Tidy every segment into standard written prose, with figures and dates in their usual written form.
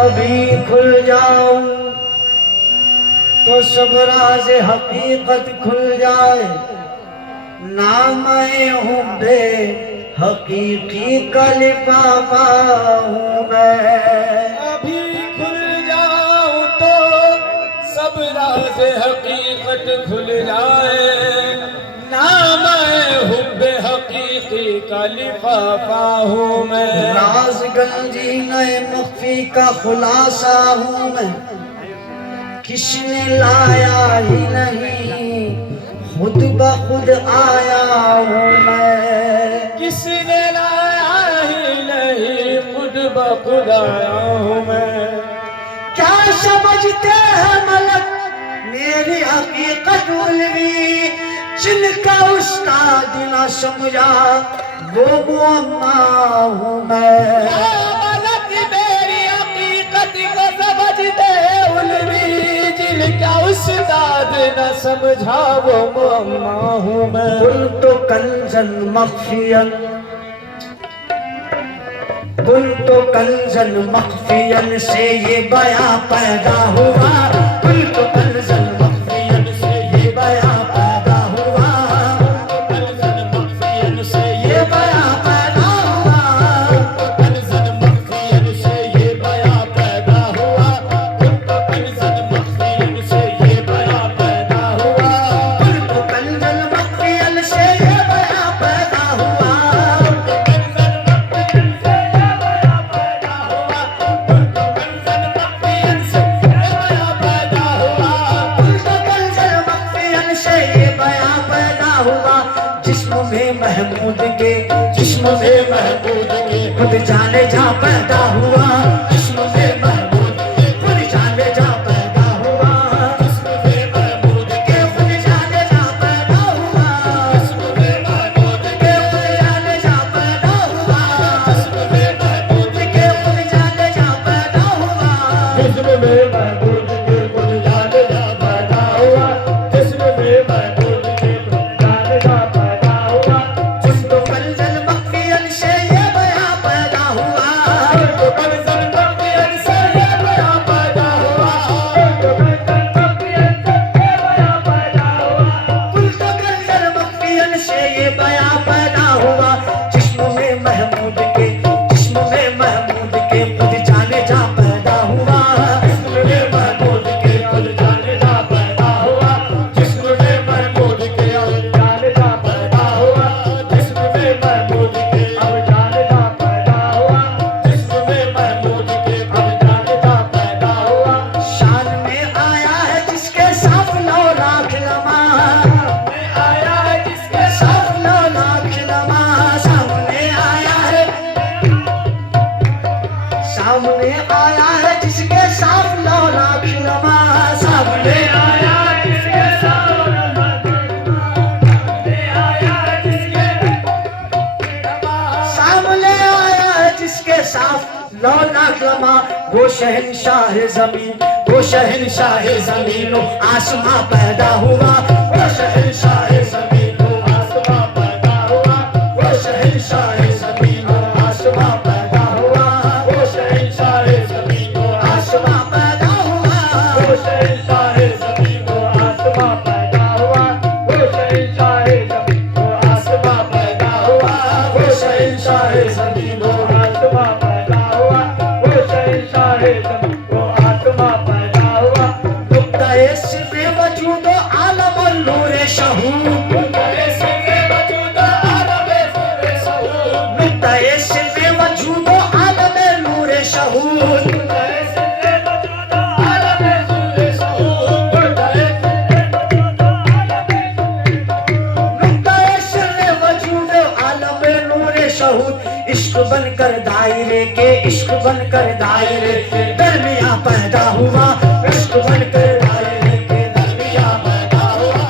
अभी खुल जाऊं तो सब राज हकीकत खुल जाए। नाम हूँ बे हकीकी का लिफाफा हूँ मैं। अभी खुल जाऊं तो सब राज हकीकत खुल जाए। नाम हुब्बे हकीकी का लिफाफा हूँ मैं। राज गंजी नए मख्फी का खुलासा हूँ मैं। किसने लाया ही नहीं खुद ब खुद आया हूँ मैं। किसने लाया ही नहीं खुद ब खुद आया हूँ मैं। क्या समझते हैं मलक मेरी हकीकत उलवी, जिनका उस्ताद न समझा वो मुअम्मा हूँ मैं। मलक मेरी हकीकत को समझते उलवी, जिनका उस्ताद न समझा वो मुअम्मा हूँ मैं। कुल तो कंजन मख्फियन, कुल तो कंजन मख्फियन से ये बयां पैदा हुआ। कुल तो कंजन मख्फियन से ये बयां पैदा हुआ। कंजन मख्फियन से ये बयां पैदा हुआ। कंजन मख्फियन से ये बयां पैदा हुआ। कंजन मख्फियन से ये बयां पैदा हुआ। कुल तो कंजन मख्फियन से ये बयां पैदा हुआ। जिस्म में महमूद के, जिस्म में महमूद के खुद जाने जा पैदा हुआ। जिस्म में महमूद के खुद जाने जा पैदा हुआ। जिस्म में महमूद के खुद जाने जा पैदा हुआ। जिस्म में महमूद के खुद जाने जा पैदा हुआ। जिस्म में महमूद के खुद जाने जा पैदा हुआ। जिस्म में महमूद के खुद जाने जा पैदा हुआ। जिस्म में महमूद के खुद जाने जा पैदा हुआ। जिसको कंजन मख्फियन से ये बयां पैदा हुआ। जिसको कंजन मख्फियन से ये बयां पैदा हुआ। जिसको कंजन मख्फियन से ये बयां पैदा हुआ। कुल तो कंजन मख्फियन से ये बयां पैदा हुआ। जिस्म में महमूद के, जिस्म में महमूद के खुद जाने जा पैदा हुआ। जिस्म में महमूद के खुद जाने जा पैदा हुआ। जिस्म में महमूद के खुद जाने जा पैदा हुआ। जिस्म में महमूद के अब जाने जा पैदा हुआ। जिस्म में महमूद के अब जाने जा पैदा हुआ। शान में आया है जिसके साफ 9 लाख लम्हा। में आया है जिसके साफ 9 लाख लम्हा। सामने आया है, सामने आया है जिसके साफ 9 लाख लम्हा। सामने आया है जिसके साफ 9 लाख सामने आया है जिसके साफ 9 लाख लम्हा। वो शहंशाह ज़मीन, वो शहंशाह ज़मीन व आसमां पैदा हुआ। वो शहंशाह ज़मीन व आसमां पैदा हुआ। वो शहंशाह ज़मीन व आसमां पैदा हुआ। वो शहंशाह ज़मीन व आसमां पैदा हुआ। वो शहंशाह ज़मीन व आसमां पैदा हुआ। वो शहंशाह ज़मीन व आसमां पैदा हुआ। वो शहंशाह ज़मीन व आसमां पैदा हुआ। वो शहंशाह ज़मीन व आसमां पैदा हुआ। नुक्ता-ए सिर्फ़ वजूद व आलम और नूर-ए शहूद। नुक्ता-ए सिर्फ़ वजूद व आलम नूर-ए शहूद। नुक्ता-ए सिर्फ़ वजूद व आलम नूर-ए शहूद। नुक्ता-ए सिर्फ़ वजूद व आलम नूर-ए शहूद। नुक्ता-ए सिर्फ़ वजूद व आलम नूर-ए शहूद। इश्क बनकर दायरे के, इश्क बनकर दायरे के दरमियां पैदा हुआ। इश्क बनकर दायरे के दरमियां पैदा हुआ।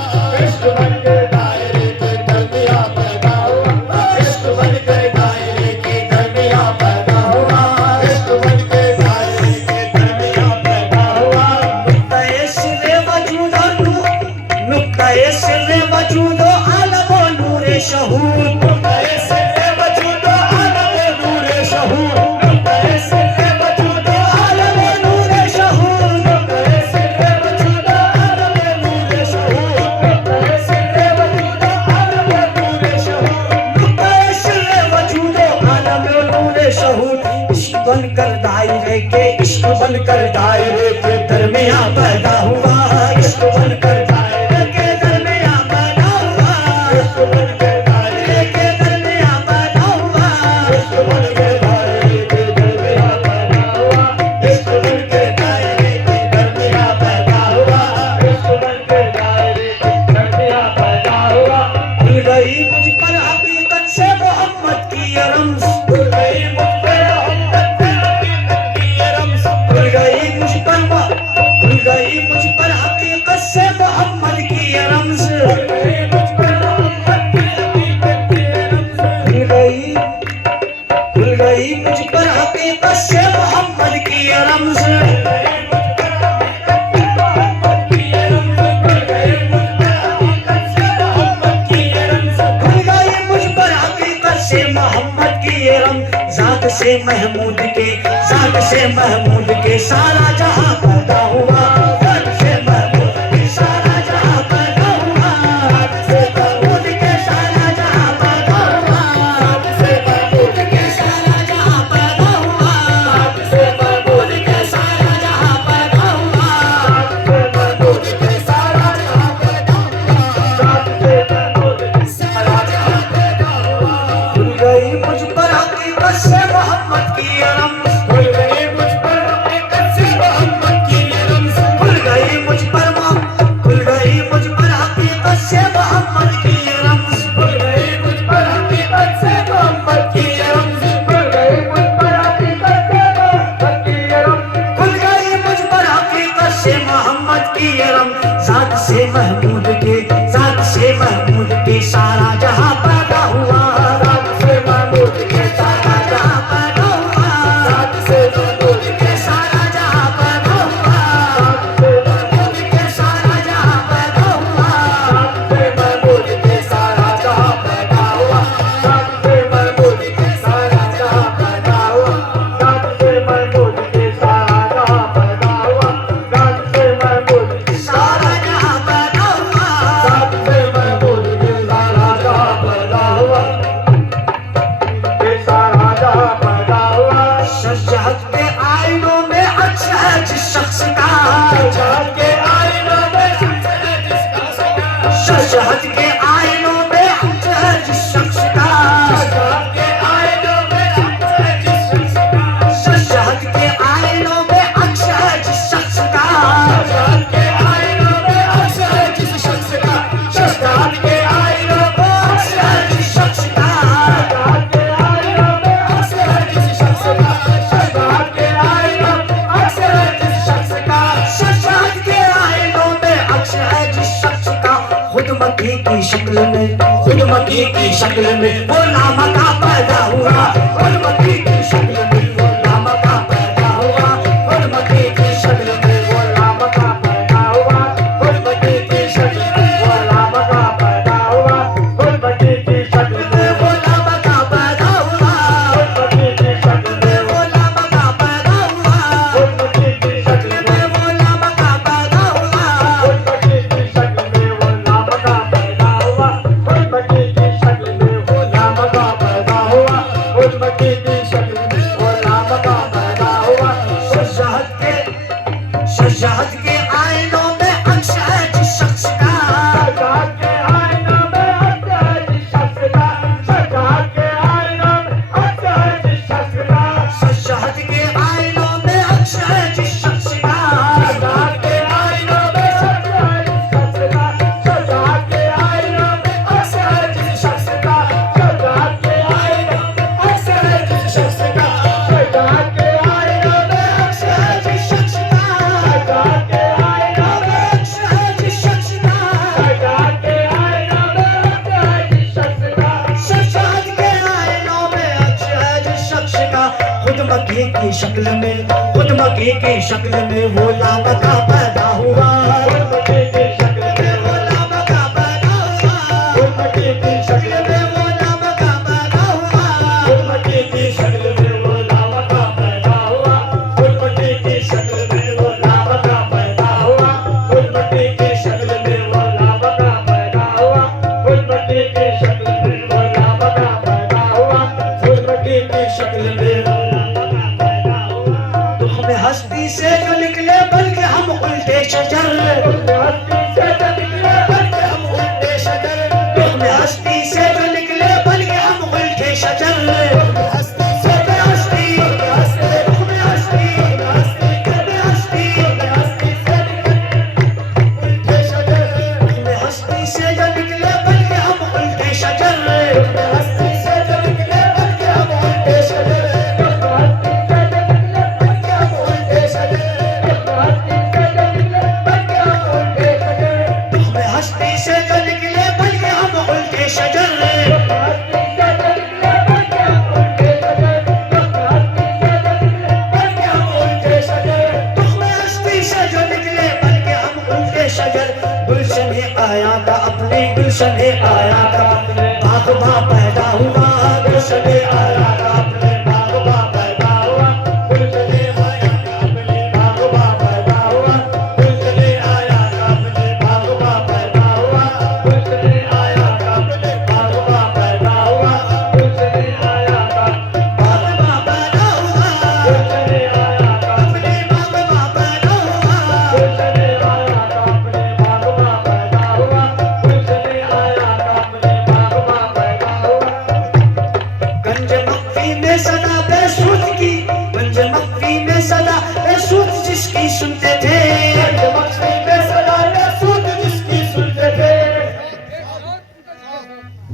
इश्क बनकर दायरे के दरमियां पैदा हुआ। इश्क बनकर दायरे के दरमियां पैदा हुआ। इश्क बनकर दायरे के दरमियां पैदा हुआ। नुक्ता-ए सिर्फ़ वजूद और नूर, नुक्ता-ए सिर्फ़ वजूद व आलम और नूर-ए शहूद। नुक्ता-ए सिर्फ़ वजूद व आलम नूर-ए शहूद। नुक्ता-ए सिर्फ़ वजूद व आलम बनकर दायरे के दरमियां पैदा हुआ, इश्क बनकर दायरे के दरमियां पैदा हुआ, इश्क बनकर दायरे के दरमियां पैदा हुआ, इश्क बनकर दायरे के दरमियां पैदा हुआ, इश्क बनकर दायरे के दरमियां पैदा हुआ, इश्क बनकर दायरे के दरमियां पैदा हुआ। खुल गई मुझ पर हकीकत से मोहम्मद की ये रम्ज़, खुल गई मुझ पर मोहम्मद से हकीकत की ये रम्ज़, खुल गई मुझ पर हकीकत से मोहम्मद की ये रम्ज़, खुल गई मुझ पर मोहम्मद की हकीकत की ये रम्ज़, खुल गई मुझ पर हकीकत से मोहम्मद की ये रम्ज़, ज़ात से महमूद के सारा जहां पैदा हुआ, ज़ात से महमूद के सारा जहां पैदा हुआ, ज़ात से महमूद के सारा जहां पैदा हुआ, ज़ात से महमूद के सारा जहां पैदा हुआ, ज़ात से महमूद के सारा जहां पैदा हुआ, ज़ात से महमूद के सारा जहां पैदा हुआ, ज़ात से महमूद के सारा जहां पैदा हुआ। खुल गई मुझ पर हकीकत से मोहम्मद की ये रम्ज़, खुल गई मुझ पर हकीकत से मोहम्मद की ये रम्ज़, खुल गई मुझ पर हकीकत से मोहम्मद की ये रम्ज़, खुल गई मुझ पर हकीकत से मोहम्मद की ये रम्ज़, खुल गई मुझ पर हकीकत से मोहम्मद की ये रम्ज़, खुल गई मुझ पर हकीकत से मोहम्मद की ये रम्ज़। ज़ात से महमूद के सारा जहां पैदा हुआ, ज़ात से महमूद के सारा जहां पैदा हुआ, ज़ात से महमूद के सारा जहां पैदा हुआ, ज़ात से महमूद के सारा जहां पैदा हुआ, ज़ात से महमूद के सारा जहां पैदा हुआ, ज़ात से महमूद के सारा जहां पैदा हुआ, ज़ात से महमूद के सारा जहां पैदा हुआ, ज़ात से महमूद के सारा जहां पैदा हुआ, ज़ात से महमूद के सारा जहां पैदा हुआ, के सारा जहां पैदा हुआ। शजहत के आईनों में अक्स है जिस शख्स का, शजहत के आईनों में अक्स है जिस शख्स का, शजहत के आईनों में अक्स है जिस शख्स का, शजहत के आईनों में अक्स है जिस शख्स का, शजहत के आईनों में अक्स है जिस शख्स का, शजहत के आईनों में अक्स है जिस शख्स का, शजहत के आईनों में अक्स है जिस शख्स का, शजहत के आईनों में अक्स है जिस शख्स का, शजहत के आईनों में अक्स है जिस शख्स का, शजहत के आईनों में अक्स है जिस शख्स का। खुद मक्की की शक्ल में वो लामका पैदा हुआ, खुद मक्की की शक्ल में वो लामका पैदा हुआ, खुद मक्की की शक्ल में वो लामका पैदा हुआ, खुद मक्की की शक्ल में वो लामका पैदा हुआ, खुद मक्की की शक्ल में वो लामका पैदा हुआ, खुद मक्की की शक्ल में वो लामका पैदा हुआ, खुद मक्की की शक्ल में वो लामका पैदा हुआ, खुद मक्की की शक्ल में वो लामका पैदा हुआ, खुद मक्की की शक्ल में वो लामका पैदा हुआ, खुद मक्की की शक्ल में वो लामका पैदा हुआ। शजहत के आईनों में अक्स है जिस शख्स का, शजहत के आईनों में अक्स है जिस शख्स का, शजहत के आईनों में अक्स है जिस शख्स का, शजहत के आईनों में अक्स है जिस शख्स का, शजहत के आईनों में अक्स है जिस शख्स का, शजहत के आईनों में अक्स है जिस शख्स का, शजहत के आईनों में अक्स है जिस शख्स का, शजहत के आईनों में अक्स है जिस शख्स का, शजहत के आईनों में अक्स है जिस शख्स का, शजहत के आईनों में अक्स है जिस शख्स का, शजहत के आईनों में अक्स है जिस शख्स का। खुद मक्की की शक्ल में वो लामका पैदा हुआ, खुद मक्की की शक्ल में वो लामका पैदा हुआ, खुद मक्की की शक्ल में वो लामका पैदा हुआ, खुद मक्की की शक्ल में वो लामका पैदा हुआ, खुद मक्की की शक्ल में वो लामका पैदा हुआ, खुद मक्की की शक्ल में वो लामका पैदा हुआ, खुद मक्की की शक्ल में वो लामका पैदा हुआ, खुद मक्की की शक्ल में वो लामका पैदा हुआ। तुम हस्ती से हस्ती से जो निकले बल्कि हम उल्टे शजर, हुक्म हस्ती से जो निकले बल्कि हम उल्टे शजर, हस्ती से जो हस्ती, हस्ती, हुक्म हस्ती, हस्ती, हुक्म हस्ती, हस्ती से निकले उल्टे शजर, हुक्म हस्ती से जो निकले बल्कि हम उल्टे शजर, हस्ती से जो निकले बल्कि हम उल्टे शजर, हस्ती से जो निकले बल्कि हम उल्टे शजर, हुक्म हस्ती से जो निकले बल्कि हम उल्टे शजर, गुलशन आया था अपने, गुलशन आया था बागबा पैदा हुआ, गुलशन आया था अपने बागबा पैदा हुआ, गुलशन आया था अपने बागबा पैदा हुआ, गुलशन आया था अपने बागबा पैदा हुआ, गुलशन आया था अपने बागबा पैदा हुआ, गुलशन आया था बागबा पैदा हुआ, गुलशन आया था अपने बागबा पैदा हुआ, गुलशन आया था अपने बागबा पैदा हुआ, गुलशन आया था अपने बागबा पैदा हुआ। गंज मक्फी में सदा बेसुध की, गंज मक्फी में सदा बेसुध जिसकी सुनते थे, मक्फी में सदा सूद जिसकी सुनते थे,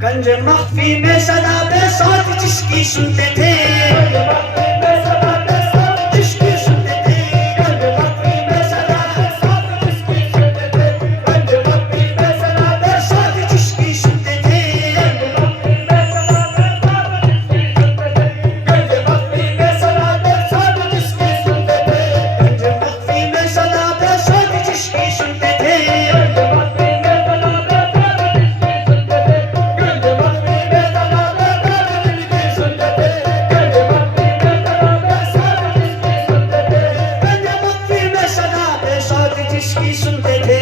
गंज मख्फी में सदा बेसौत जिसकी सुनते थे, मक्फी में सदा सूद जिसकी सुनते थे, मक्फी में सदा सूद जिसकी सुनते थे, मक्फी में सदा बेसौत जिसकी सुनते थे, मक्फी में सदा मक्फी में सदा सूद जिसकी सुनते थे, गंज मख्फी में सदा बेसौत जिसकी सुनते थे, मक्फी में सदा मक्फी में सदा जिसकी सुनते थे, मक्फी में सदा गंज मख्फी में सदा बेसौत जिसकी सुनते थे,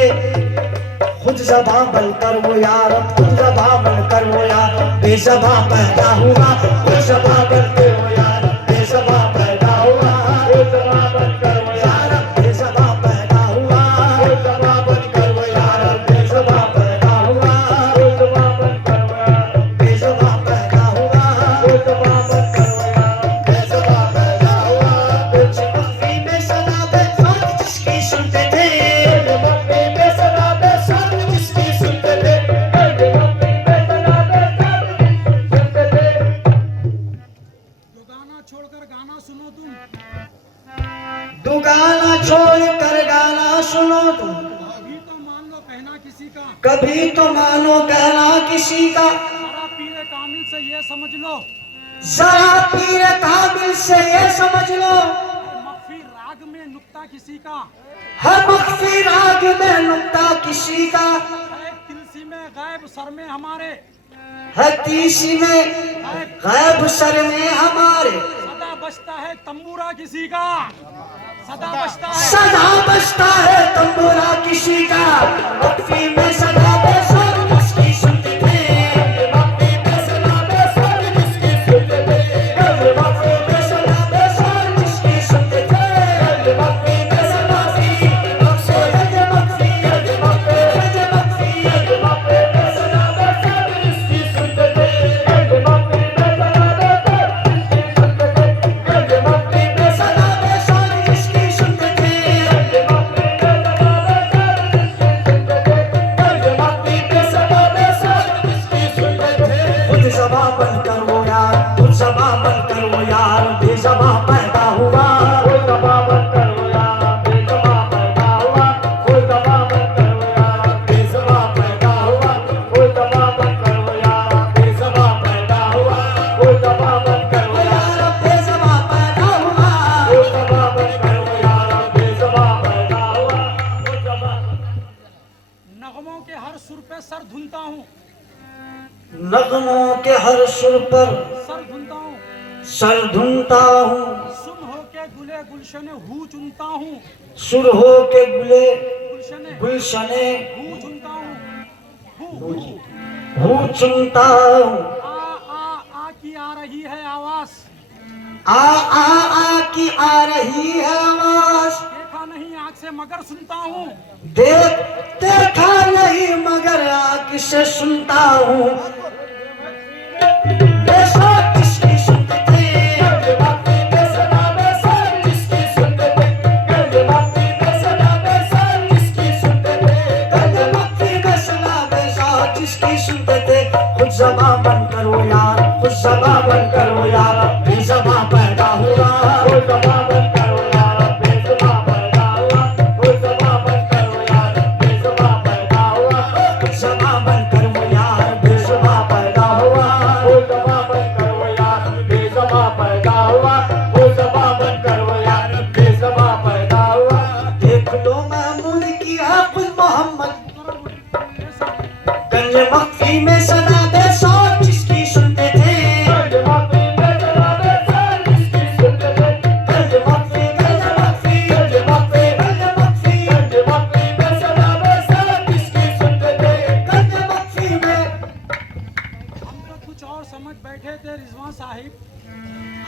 खुद ज़बां बनकर वो यार, खुद ज़बां बनकर वो यार बेज़बां पैदा हुआ, खुद ज़बां बनकर वो यार बेज़बां पैदा हुआ, यार बेज़बां पैदा हुआ, बेज़बां बनकर वो यार बेज़बां पैदा हुआ, बेज़बां पैदा हुआ, गंज मख्फी में सदा बेसौत जिसकी सुनते थे, छोड़कर गाना सुनो तुम, दुगाना छोड़ कर गाना सुनो तुम, अभी तो मान लो कहना किसी का, कभी तो मानो कहना किसी का, जरा पीरे कामिल से ये समझ लो, जरा पीर काबिल से ये समझ लो, मख्फी राग में नुक्ता किसी का, हर मख्फी राग में नुक्ता किसी का, है तिलसी में गैब सर में हमारे, है तीसी में गैब सर में हमारे, सदा बजता है तंबूरा किसी का, सदा बजता है, सदा बजता है तंबूरा किसी का, मख्फी में सदा बेसौत जिसकी सुनते थे, मख्फी में सदा बेसौत जिसकी सुनते थे, मख्फी में सदा बेसौत जिसकी सुनते थे, मख्फी में सदा मख्फी सदा बेसौत जिसकी सुनते थे, खुद ज़बां बनकर वो यार, खुद ज़बां बनकर वो यार बेज़बां पैदा हुआ, यार बेज़बां पैदा हुआ, नगमों के हर सुर पे सर धुनता हूँ, नगमों के हर सुर पर सर धुनता हूँ, सर धुनता हूँ, सुन हो के गुले गुलशन हूँ चुनता हूँ, सुर हो के गुले गुलशन गुलशने हूँ चुनता हूँ, हूँ चुनता हूँ, आ की आ रही है आवाज, आ की आ रही है आवाज, देखा नहीं आँख से मगर सुनता हूँ। देखा नहीं मगर आँख से सुनता हूँ। ज़बां बंद करो यार, खुद ज़बां बंद करो यार, बेज़बां पैदा हुआ। खुद ज़बां बंद करो यार, बेज़बां पैदा हुआ। खुद ज़बां बंद करो यार, बेज़बां पैदा हुआ। खुद ज़बां बंद करो यार, बेज़बां पैदा हुआ। खुद ज़बां बंद करो यार, बेज़बां पैदा हुआ। खुद ज़बां बंद करो यार, बेज़बां पैदा हुआ। देख लो महमूद की हाफ़िज़ मोहम्मद गंज मक्फ़ी में सदा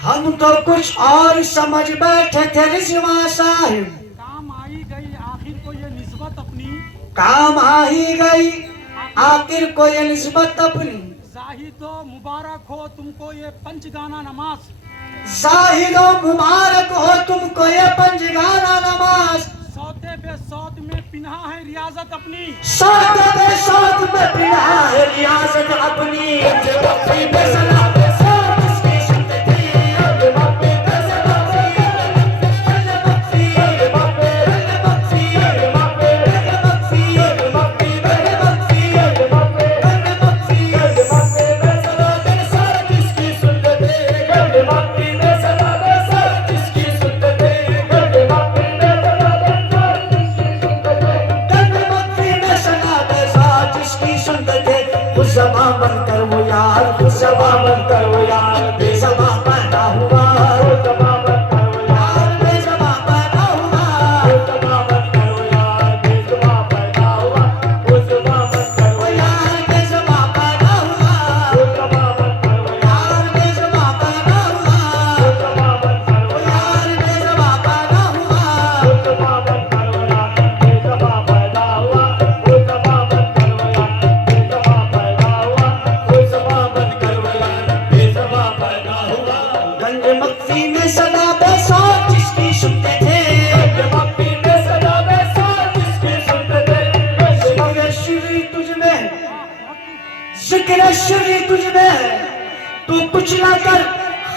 हम तो कुछ और समझ बैठे थे रिजवां साहिब। काम आई गई आखिर को ये निस्बत अपनी, काम आई गई आखिर को ये निस्बत अपनी। जाहिदो मुबारक हो तुमको ये पंचगाना नमाज। जाहिदो मुबारक हो तुमको ये पंचगाना नमाज। सौते बे सौत में पिन्हा है रियाजत अपनी। सौते बे सौत में पिन्हा है रियाजत अपनी। ज़बां बंद करो यार, खुद ज़बां बंद करो यार, बेज़बां पैदा हुआ। खुद ज़बां बंद करो यार, बेज़बां पैदा हुआ। खुद ज़बां बंद करो यार, बेज़बां पैदा हुआ। खुद ज़बां बंद करो यार, बेज़बां पैदा हुआ। खुद ज़बां बंद करो यार, बेज़बां पैदा हुआ। खुद ज़बां बंद करो यार, बेज़बां पैदा हुआ। खुद ज़बां बंद करो यार, बेज़बां पैदा हुआ। खुद ज़बां बंद करो यार, बेज़बां पैदा हुआ। खुद ज़बां बंद करो यार, बेज़बां पैदा हुआ। गंज मक्फ़ी में सदा बेसौत जिसकी सुनते थे। गंज मक्फ़ी में सदा बेसौत जिसकी सुनते थे। ज़िक्र शुरी तुझ में, ज़िक्र शुरी तुझ में, तू कुछ ना कर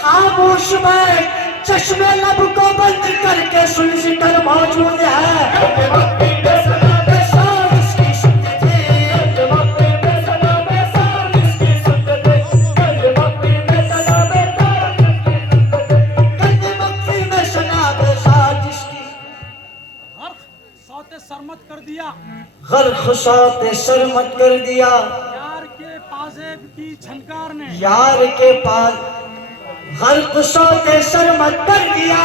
खामोश बैठ। चश्मे लब को बंद करके सुन ज़िक्र मौजूद है। गंज मक्फ़ी में सदा बेसौत जिसकी सुनते थे। गंज मक्फ़ी में सदा बेसौत जिसकी सुनते थे। गंज मक्फ़ी में सदा बेसौत जिसकी सुनते थे। गंज मक्फ़ी में सदा बेसौत जिसकी। गर्क सौते सरमत कर दिया, गर्क सौते सरमत कर दिया। यार के पाजेब की झनकार ने। यार के पास गर्क सौते सरमत कर दिया।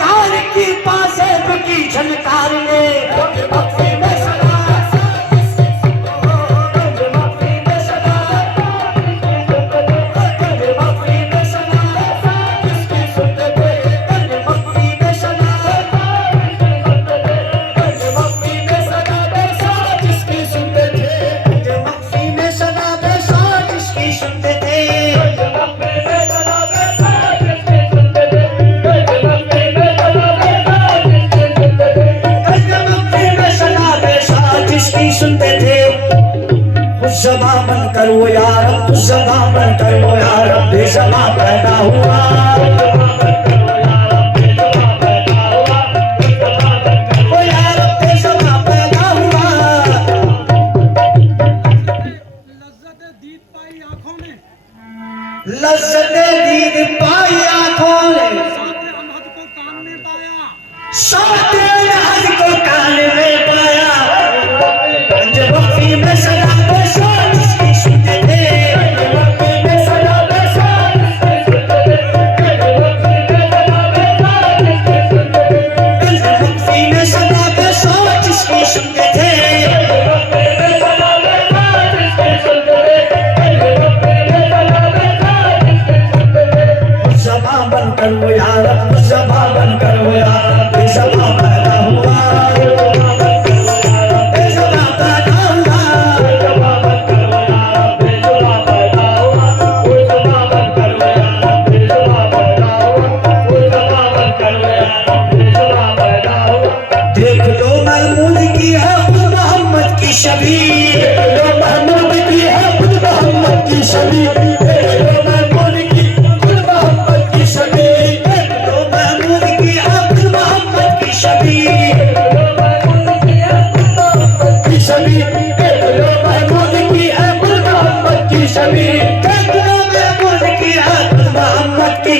यार की पासेब की झनकार ने। गंज मक्फ़ी में सदा बेसौत जिसकी सुनते थे। गंज मक्फ़ी में सदा बेसौत जिसकी सुनते थे। गंज मक्फ़ी में सदा बेसौत जिसकी सुनते थे। गंज मक्फ़ी में सदा बेसौत जिसकी सुनते थे। गंज मक्फ़ी में सदा बेसौत जिसकी सुनते थे। गंज मक्फ़ी में सदा बेसौत जिसकी सुनते थे। गंज मक्फ़ी में सदा बेसौत जिसकी सुनते थे। गंज मक्फ़ी में सदा बेसौत जिसकी सुनते थे। खुद ज़बां बंद करो यार, खुद ज़बां बंद करो यार, बेज़बां पैदा हुआ। ओ यार बेज़बां पैदा हुआ। लज्जत दीद पाई आंखों ने, लज़्ज़त दीद पाई आँखों ने। सौते अनहद को कान में पाया। सौते अनहद को कान में पाया। गंज मक्फ़ी में सदा बेसौत जिसकी सुनते थे। गंज मक्फ़ी में सदा बेसौत जिसकी सुनते थे। गंज मक्फ़ी में सदा बेसौत जिसकी सुनते थे। गंज मक्फ़ी में सदा बेसौत जिसकी सुनते थे। गंज मक्फ़ी में सदा बेसौत जिसकी सुनते थे। गंज मक्फ़ी में सदा बेसौत जिसकी सुनते थे। ज़बां बंद करो यार, ज़बां बंद करो यार, बेज़बां पैदा हुआ।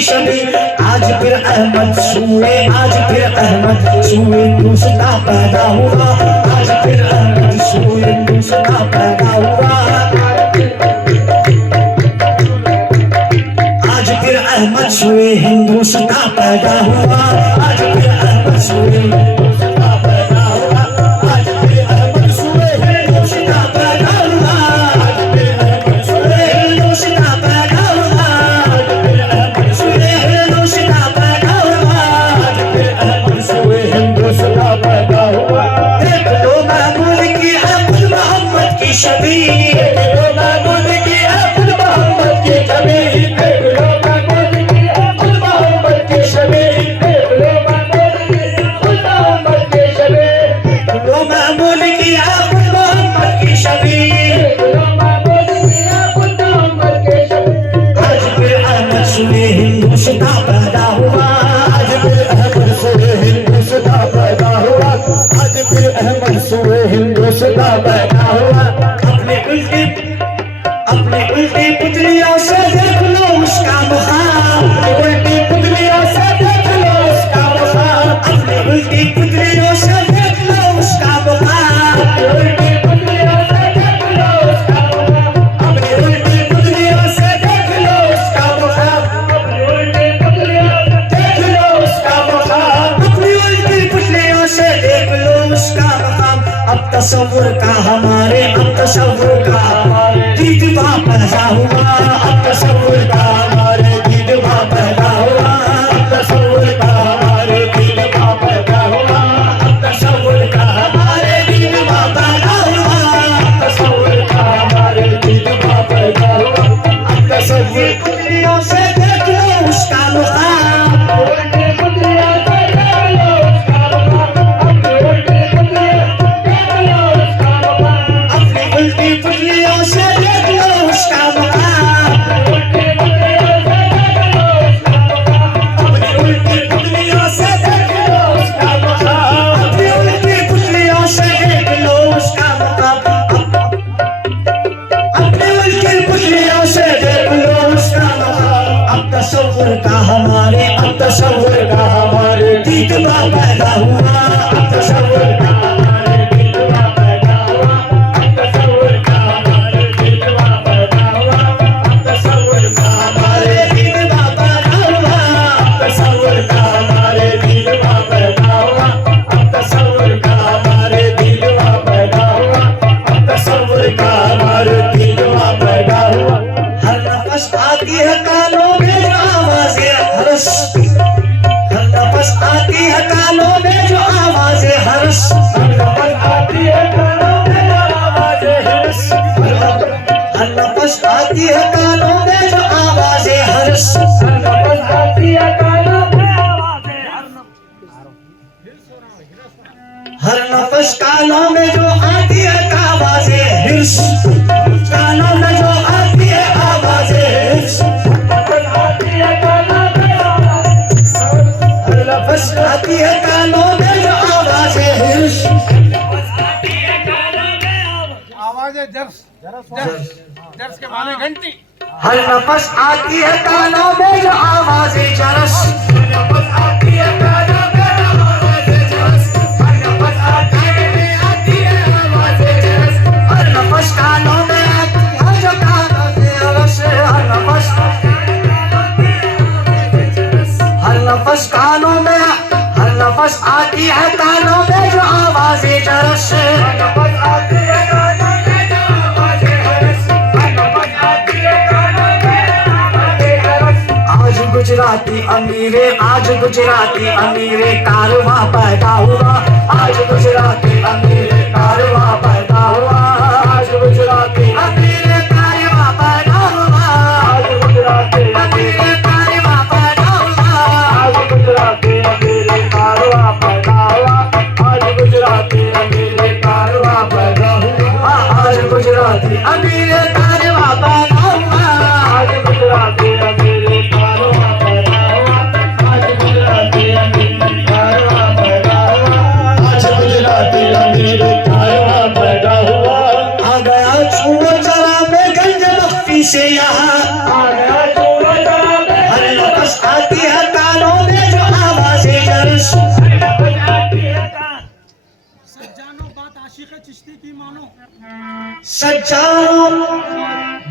की शबी। आज फिर अहमद सूए, आज फिर अहमद सूए दूसरा पैदा हुआ। आज फिर अहमद सूए दूसरा पैदा हुआ। आज फिर अहमद सूए हिंदुस्तान पैदा हुआ। आज फिर अहमद सूए हिंदुस्तान पैदा हुआ। आज फिर अहमद सूए हिंदुस्तान पैदा हुआ। आज फिर अहमद सूए हिंदुस्तान पैदा हुआ। आज फिर अहमद सूए हिंदुस्तान पैदा हुआ। आज फिर अहमद सूए हिंदुस्तान पैदा हुआ। देख लो महमूद की अब्दुल मोहम्मद की शबी। देख लो महमूद की अब्दुल मोहम्मद की छवि। देख लो हिंदुस्तान पैदा हुआ। आज फिर अहमद सूए हिंदुस्तान पैदा हुआ। आज फिर अहमद सूए हिंदुस्तान पैदा हुआ। अपनी उल्टी पुतलियों से देख लो उसका मुखाम। उल्टी पुतलियों से देख लो उसका मुखाम। अपनी उल्टी पुतलियों से देख लो उसका मुखाम। उल्टी पुतलियों से देख लो उसका मुखाम। अपनी उल्टी पुतलियों से देख लो उसका मुखाम। अपनी उल्टी पुतलियों से देख लो उसका मुखाम। अपनी उल्टी पुतलियों से देख लो उसका मुखाम। अब तसव्वुर का हमारे, अब तसव्वुर का हमारे दीदवा पैदा हुआ। अब तसव्वुर का हमारे दीदवा पैदा हुआ। अब तसव्वुर का हमारे दीदवा पैदा हुआ। अब तसव्वुर का हमारे दीदवा पैदा हुआ। अब तसव्वुर का हमारे दीदवा पैदा हुआ। अब तसव्वुर पुतलियों से देख लो उसका मुकाम। उल्टी पुतलियों से देख लो उसका मुकाम। अपनी उल्टी पुतलियों देख लो उसका मुकाम। अपनी उल्टी पुतलियों से देख लो उसका मुकाम। अपनी उल्टी पुतलियों से देख लो उसका मुकाम। अपनी उल्टी पुतलियों से देख लो उसका मुकाम। अपनी उल्टी पुतलियों से देख लो उसका मुकाम। अब तसव्वुर का हमारे, अब तसव्वुर का हमारे दीदवा पैदा हुआ। अब तसव्वुर का हमारे दीदवा पैदा हुआ। अब तसव्वुर का हमारे दीदवा पैदा हुआ। अब तसव्वुर का हमारे दीदवा पैदा हुआ। अब तसव्वुर का हमारे दीदवा पैदा हुआ। अब तसव्वुर का हमारे दीदवा पैदा हुआ। अब तसव्वुर का हमारे दीदवा पैदा हुआ। हर नफस आती है कानों में जो आवाज़ें हर्ष। हर नफस आती है कानों में जो आवाज़ें हर्ष। हर नफस आती है कानों में जो आवाज़ें हर्ष। हर नफस आती है कानों में जो आवाज़ें हर्ष। हर नफस आती है कानों में आवाज़ें हर नफस कानों में जो आती है आवाज़ें हिर्स। कानों में जो आती है आवाज़ें हिर्स। हर नफस आती है कानों में जो आवाज़ें हिर्स। आवाज़ें जर्स जर्स के माने घंटी। हर नफस आती है कानों में जो आवाज़ें जरस। हर नफस आती है कानों में आवाज़ें जरस। हर नफस आती है आवाज़ें जरस। हर नफस कानों में आती है जो आवाज़ें जरस। हर नफस हर नफस कानों में, हर नफस आती है कानों में जो आवाज़ें जरस। हर नफस आती है कानों में जो आवाज़ें हरस। हर नफस आती है कानों में आवाज़ें हरस। आज गुजराती अमीरे, आज गुजराती अमीरे कारवां पैदा हुआ। आज गुजराती अमीरे कारवां पैदा हुआ। आज गुजराती अमीरे कारवां पैदा हुआ। आज गुजराती अमीरे कारवां पैदा हुआ। आज गुजराती अमीरे कारवां पैदा हुआ। आज गुजराती अमीरे कारवां पैदा हुआ। आज गुजराती अमीरे कारवां पैदा हुआ। आज गुजराती अमीरे कारवां पैदा हुआ। आज गुजराती अमीरे कारवां पैदा हुआ। आज गुजराती अमीरे कारवां पैदा चिश्ती की मानो। सज्जाओ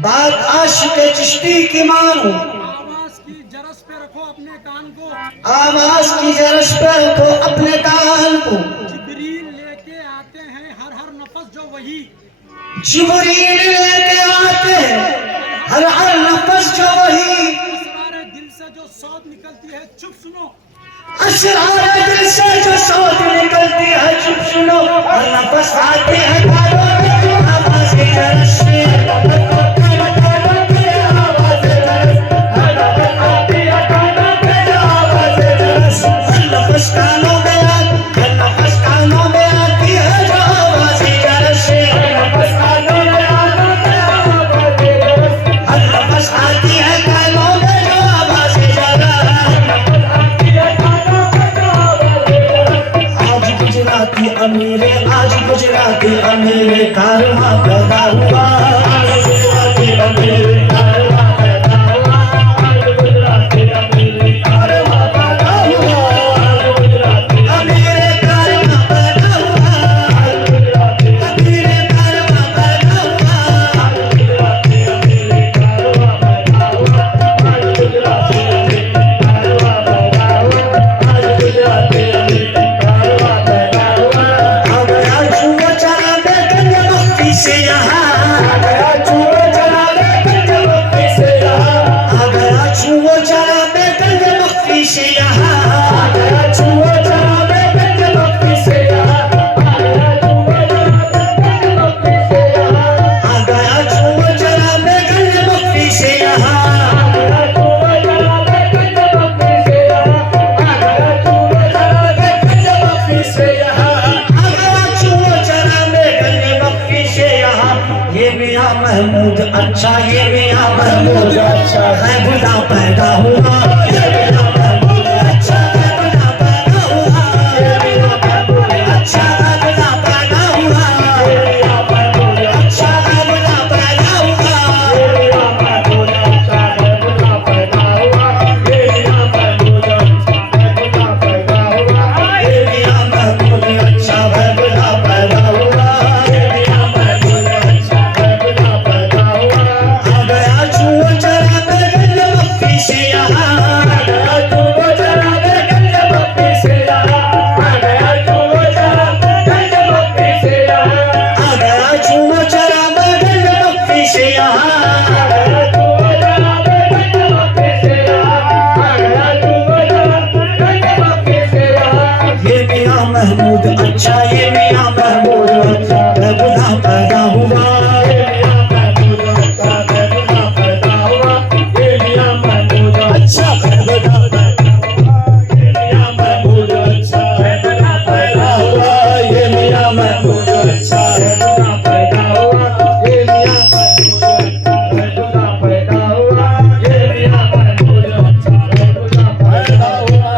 बात आशिक चिश्ती की मानो। आवाज की जरस पे रखो अपने कान को। आवाज की जरस पे रखो अपने कान को। जिब्रील लेके आते हैं हर हर नफस जो वही। जिब्रील लेके आते हैं हर हर नफस जो वही। असरारे दिल से जो सौत निकलती है चुप सुनो। असरारे दिल से जो सौत निकलती है चुप सुनो। हर नफस आती है कानों में आवाज़ की जरस से। आज गुजराती अमीर कारवां पैदा हुआ। गुजराती अमीर कारवां पैदा हुआ। गुजराती अमीर कारवां पैदा हुआ। गुजराती अमीर कारवां पैदा हुआ। गुजराती अमीर कारवां पैदा हुआ। गुजराती अमीर कारवां पैदा हुआ। गुजराती अमीर कारवां पैदा हुआ। गुजराती अमीर से यहाँ आ गया चूहो चला बेगंज मक्की से यहाँ। आ गया चूहो चला बेगंज मक्की से यहाँ। आ गया चूहो चला बेगंज मक्की से यहाँ। आ गया चूहो चला बेगंज मक्की से यहाँ। आ गया चूहो चला बेगंज मक्की से यहाँ। आ गया चूहो चला बेगंज मक्की से यहाँ। आ गया चूहो चला बेगंज मक्की से यहाँ। ये मियां महमूद अच्छा, ये मियां महमूद अच्छा है बुला पैदा हुआ। ये मियां महमूद अच्छा है बुला पैदा हुआ। ये मियां महमूद अच्छा है बुला पैदा हुआ। ये मियां महमूद अच्छा है बुला पैदा हुआ। ये मियां महमूद अच्छा है बुला पैदा हुआ। ये मियां महमूद अच्छा है बुला पैदा हुआ। ये मियां महमूद अच्छा है बुला पैदा हुआ। ये मियां महमूद अच्छा है बुला पैदा हुआ। आ गया चूहो चला बेगंज मक्की से यहाँ। आ गया चूहो चला बेगंज मक्की से यहाँ। आ गया चूहो चला बेगंज मक्की से यहाँ। आ गया चूहो चला बेगंज मक्की से यहाँ। आ गया चूहो चला बेगंज मक्की से यहाँ। आ गया चूहो चला बेगंज मक्की से यहाँ। ये मियां महमूद अच्छा, ये मियां महमूद अच्छा है बुला पैदा हुआ। ये मियां महमूद अच्छा है बुला पैदा हुआ। ये मियां महमूद अच्छा है बुला पैदा हुआ। ये मियां महमूद अच्छा है बुला पैदा हुआ। ये मियां महमूद अच्छा है बुला पैदा हुआ। ये मियां महमूद अच्छा है बुला पैदा हुआ। ये मियां महमूद अच्छा है बुला पैदा हुआ।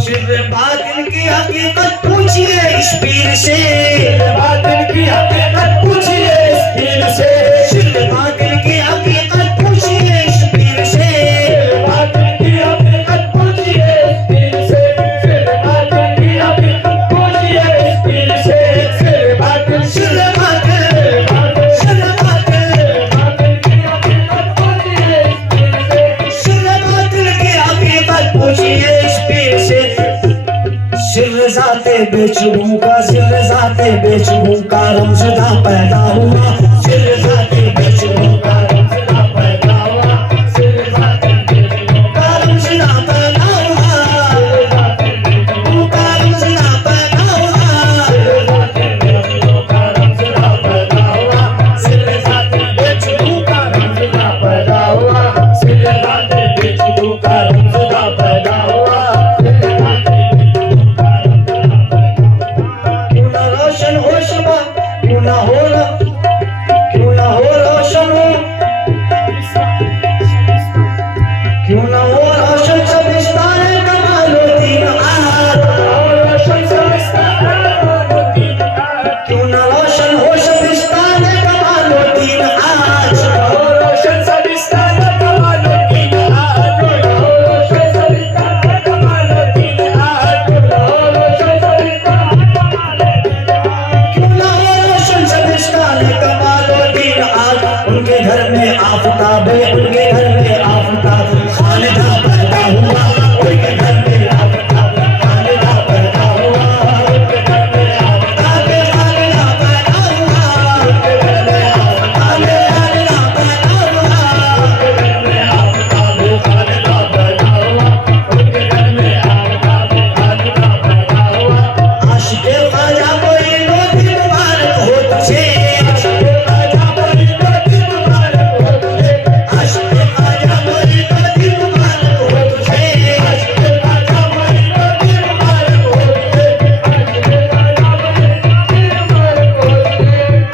सिर्फ बातिन की हकीकत पूछिए इस पीर से। बातिन की हकीकत पूछिए इस पीर से। सिर्फ बातिन की हकीकत पूछिए इस पीर से। बातिन की हकीकत पूछिए इस पीर से। सिर्फ बातिन की हकीकत पूछिए इस पीर से। सिर्फ बातिन सिर्फ बातिन सिर्फ बातिन बातिन की हकीकत पूछिए इस पीर से। सिर्फ बातिन की हकीकत पूछिए इस पीर से। सिर जाते बेचूं का सिर जाते बेचूं का रमज़दा पैदा हुआ। सिर जाते बेचूं का रमज़दा पैदा हुआ। सिर जाते बेचूं का रमज़दा पैदा हुआ। सिर जाते बेचूं का रमज़दा पैदा हुआ। सिर जाते बेचूं का रमज़दा पैदा हुआ। सिर जाते बेचूं का रमज़दा पैदा हुआ। सिर जाते बेचूं का रमज़दा पैदा हुआ। रोशन होशबा गुना होला उनके घर में आफताब खालिदा पैदा हुआ, उनके घर में आफताब खालिदा पैदा हुआ, उनके घर में आफताब खालिदा पैदा हुआ, उनके घर में आफताब खालिदा पैदा हुआ, उनके घर में आफताब खालिदा पैदा हुआ, उनके घर में आफताब खालिदा पैदा हुआ। आशिक़े ख्वाजा कोई रोज़ मुबारक हो तुझे, आशिक़े ख्वाजा कोई रोज़ मुबारक हो तुझे, आशिक़े ख्वाजा कोई रोज़ मुबारक हो तुझे, आशिक़े ख्वाजा कोई रोज़ मुबारक हो तुझे,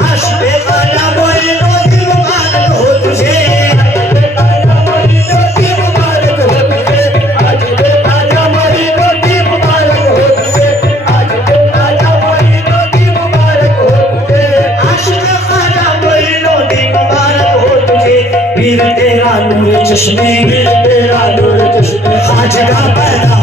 आशिक़े ख्वाजा कोई रोज़ मुबारक हो तुझे, आशिक़े ख्वाजा कोई रोज़ मुबारक हो तुझे, आशिक़े ख्वाजा कोई रोज़ मुबारक हो तुझे, आशिक़े ख्वाजा कोई रोज़ मुबारक हो तुझे, आशिक़े ख्वाजा कोई रोज़ मुबारक हो तुझे। पीर तेरा नूर चश्मे, पीर तेरा नूर चश्मे, खाजगा पैदा